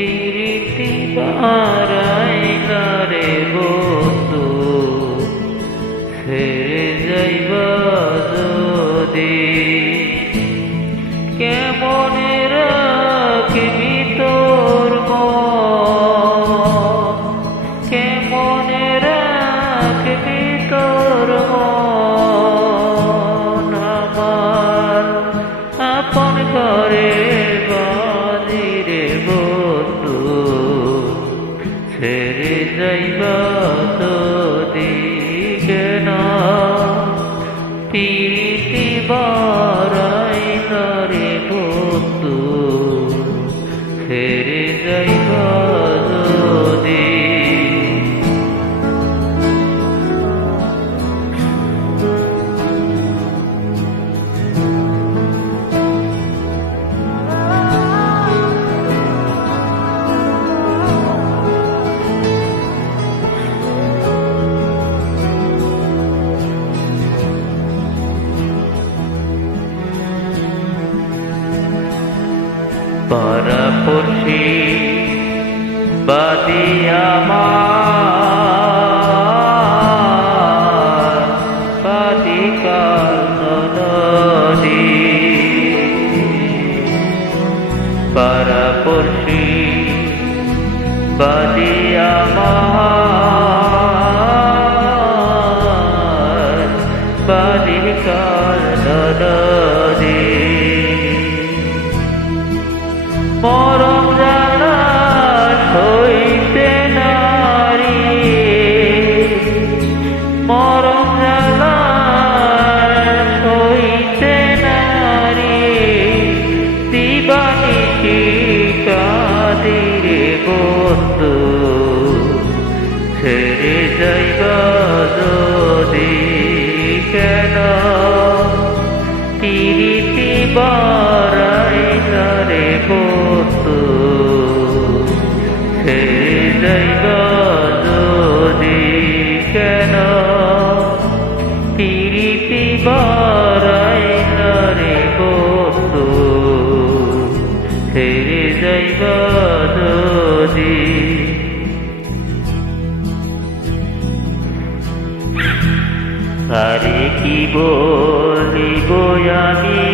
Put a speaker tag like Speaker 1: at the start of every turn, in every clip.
Speaker 1: পিরিতি বারাইলা রে বন্ধু সেরে যাইবা যদি। কেমনে রাখবি তোর মন? কেমনে রাখবি তোর মন? পরপুষি বাদি আমার বাদি কালনদী পরপুষি বাদি আমার বাদি কালনদী বন্ধু ছেড়ে যাইবা যদি কেন? পিরিতি বারাই রে বন্ধু ছেড়ে যাইবা যদি কেন? পিরিতি বারাই কি বলিব আমি।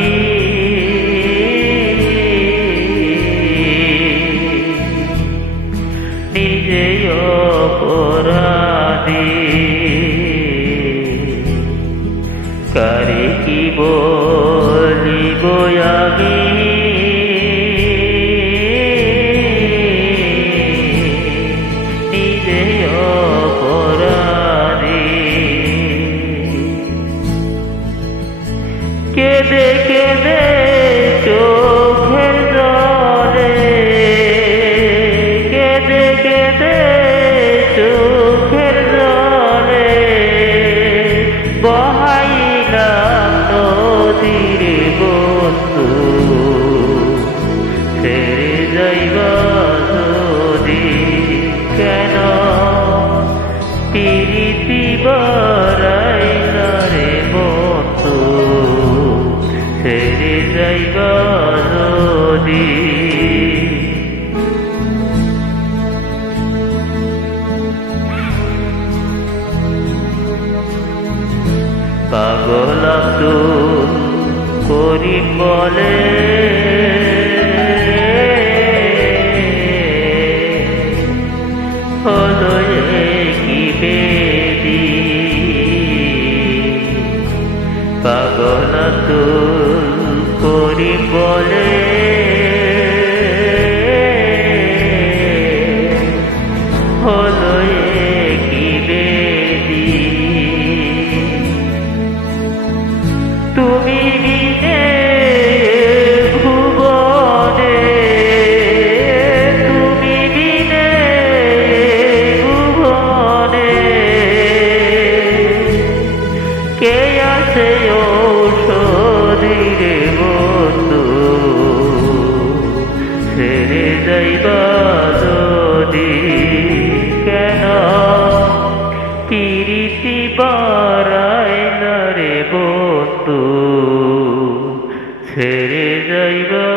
Speaker 1: নিজে অপরাধী। কারে কি বলিব পাগল আব্দুল করিম বলে হলো কি বেদি পাগল আব্দুল করিম বলে দৈব যদি কেন পিরিতি বারায় নরে বন্ধু? ছেড়ে যাইবা